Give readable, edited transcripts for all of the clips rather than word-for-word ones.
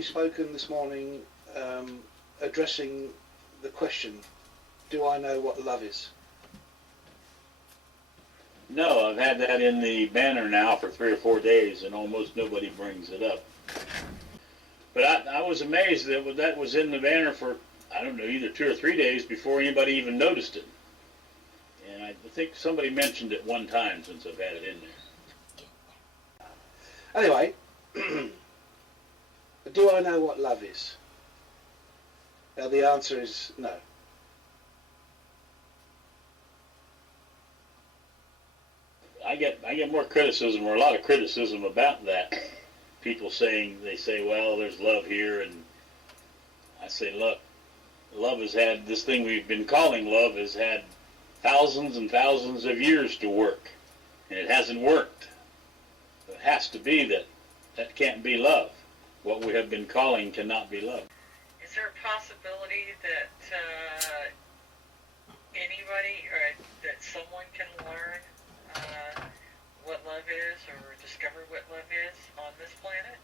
actually spoken this morning addressing the question, do I know what love is? No, I've had that in the banner now for 3 or 4 days, and almost nobody brings it up. But I was amazed that that was in the banner for, I don't know, either 2 or 3 days before anybody even noticed it. And I think somebody mentioned it one time since I've had it in there. Anyway, do I know what love is? Now the answer is no. I get more criticism, or a lot of criticism about that. People saying, they say, well, there's love here, and I say, look, love has had, this thing we've been calling love has had thousands and thousands of years to work, and it hasn't worked. It has to be that can't be love. What we have been calling cannot be love. Is there a possibility that anybody or that someone can learn what love is or discover what love is on this planet?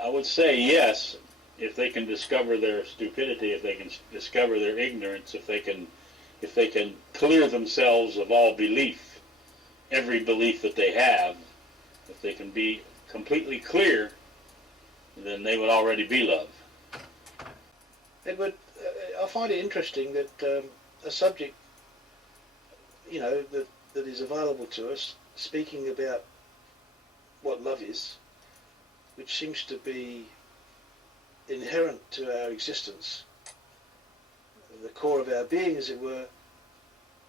I would say yes, if they can discover their stupidity, if they can discover their ignorance, if they can clear themselves of all belief, every belief that they have, if they can be completely clear, then they would already be love. Edward, I find it interesting that a subject, you know, that is available to us, speaking about what love is, which seems to be inherent to our existence, the core of our being, as it were,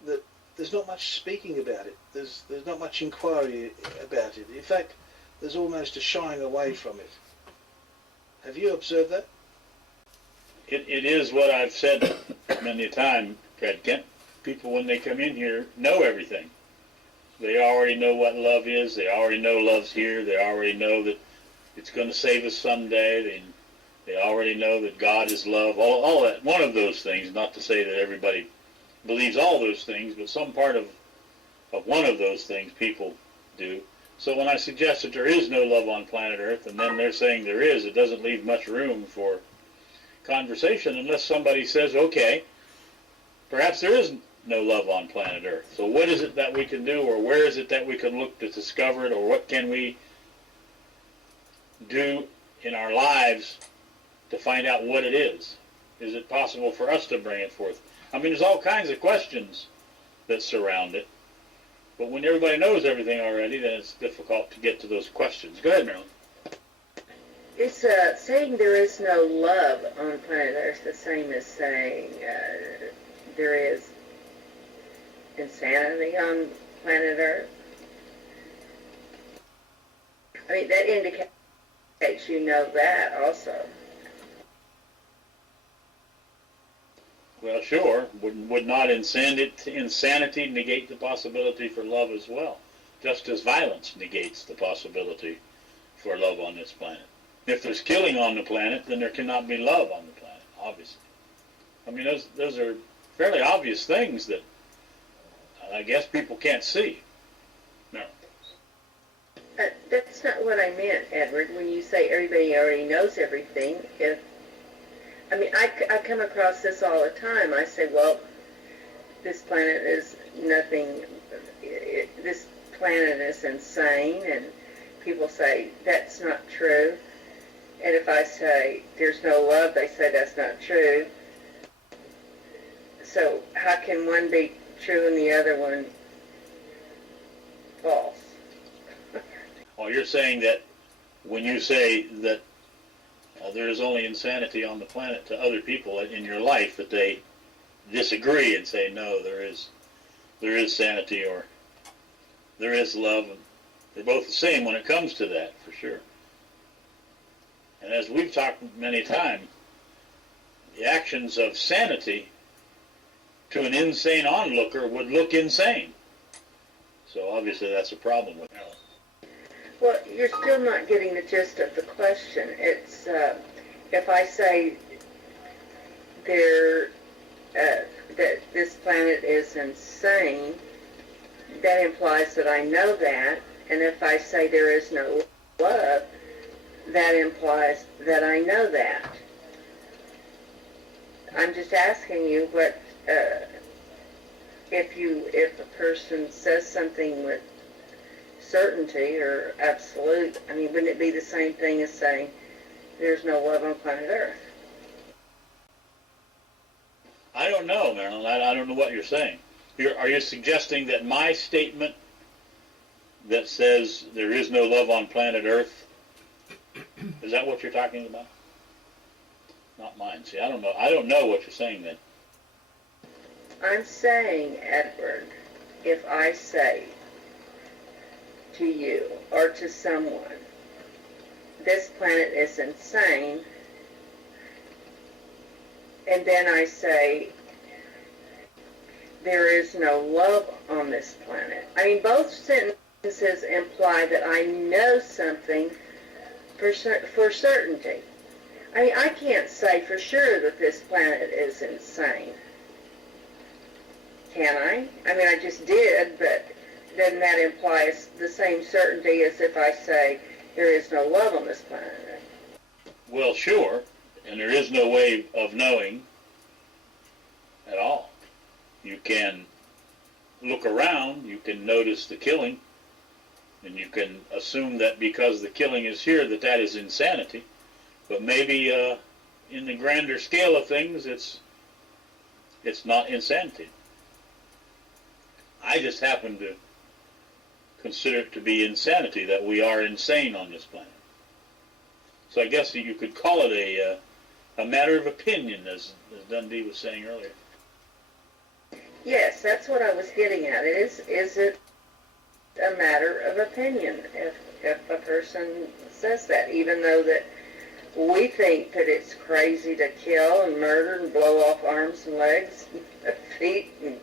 that there's not much speaking about it. There's not much inquiry about it. In fact, there's almost a shying away from it. Have you observed that? It is what I've said many a time, Fred Kent. People, when they come in here, know everything. They already know what love is. They already know love's here. They already know that it's going to save us someday. They already know that God is love. All that. One of those things, not to say that everybody believes all those things, but some part of one of those things people do. So when I suggest that there is no love on planet Earth, and then they're saying there is, it doesn't leave much room for conversation unless somebody says, okay, perhaps there is no love on planet Earth. So what is it that we can do, or where is it that we can look to discover it, or what can we do in our lives to find out what it is? Is it possible for us to bring it forth? I mean, there's all kinds of questions that surround it. But when everybody knows everything already, then it's difficult to get to those questions. Go ahead, Marilyn. Is saying there is no love on planet Earth the same as saying there is insanity on planet Earth? I mean, that indicates you know that also. Well, sure. Would not insanity negate the possibility for love as well? Just as violence negates the possibility for love on this planet. If there's killing on the planet, then there cannot be love on the planet, obviously. I mean, those are fairly obvious things that I guess people can't see. No. That's not what I meant, Edward, when you say everybody already knows everything. I come across this all the time. I say, well, this planet is nothing, this planet is insane, and people say, that's not true. And if I say, there's no love, they say that's not true. So how can one be true and the other one false? Well, you're saying that when you say that there is only insanity on the planet to other people in your life, that they disagree and say, no, there is sanity, or there is love, and they're both the same when it comes to that, for sure. And as we've talked many times, the actions of sanity to an insane onlooker would look insane. So obviously that's a problem with it. Well, you're still not getting the gist of the question. It's if I say that this planet is insane, that implies that I know that. And if I say there is no love, that implies that I know that. I'm just asking you what, if a person says something with certainty or absolute, I mean, wouldn't it be the same thing as saying there's no love on planet Earth? I don't know, Marilyn. I don't know what you're saying. Are you suggesting that my statement that says there is no love on planet Earth, is that what you're talking about? Not mine. See, I don't know. I don't know what you're saying then. I'm saying, Edward, if I say to you or to someone, this planet is insane, and then I say, there is no love on this planet. I mean, both sentences imply that I know something for certainty. I mean, I can't say for sure that this planet is insane. Can I? I mean, I just did, but doesn't that imply the same certainty as if I say there is no love on this planet? Well, sure, and there is no way of knowing at all. You can look around, you can notice the killing, and you can assume that because the killing is here that is insanity. But maybe in the grander scale of things, it's not insanity. I just happen to consider it to be insanity that we are insane on this planet. So I guess you could call it a matter of opinion, as Dundee was saying earlier. Yes, that's what I was getting at. Is it a matter of opinion if a person says that, even though that we think that it's crazy to kill and murder and blow off arms and legs and feet and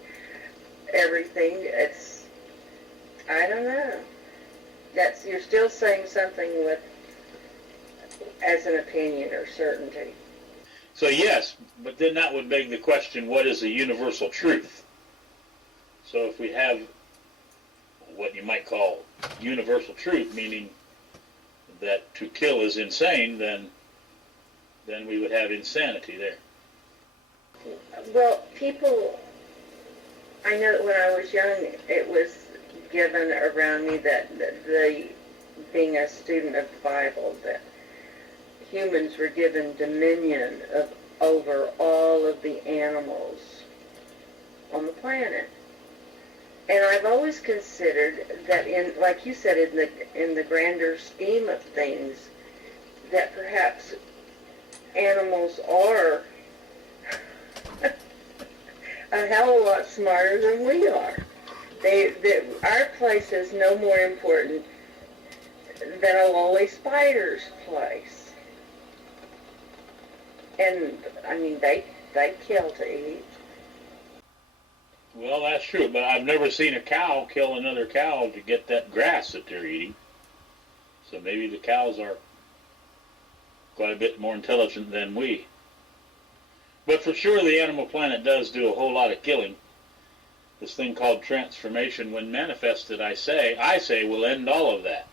everything? It's, I don't know. You're still saying something as an opinion or certainty. So yes, but then that would beg the question, what is a universal truth? So if we have what you might call universal truth, meaning that to kill is insane, then we would have insanity there. Well, people, I know that when I was young, it was given around me that being a student of the Bible, that humans were given dominion over all of the animals on the planet. And I've always considered that, like you said, in the grander scheme of things, that perhaps animals are a hell of a lot smarter than we are. Our place is no more important than a lowly spider's place. And I mean, they kill to eat. Well, that's true, but I've never seen a cow kill another cow to get that grass that they're eating. So maybe the cows are quite a bit more intelligent than we. But for sure the animal planet does do a whole lot of killing. This thing called transformation, when manifested, I say will end all of that.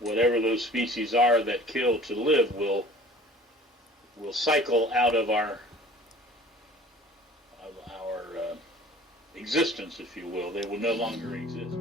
Whatever those species are that kill to live will cycle out of our existence, if you will. They will no longer exist.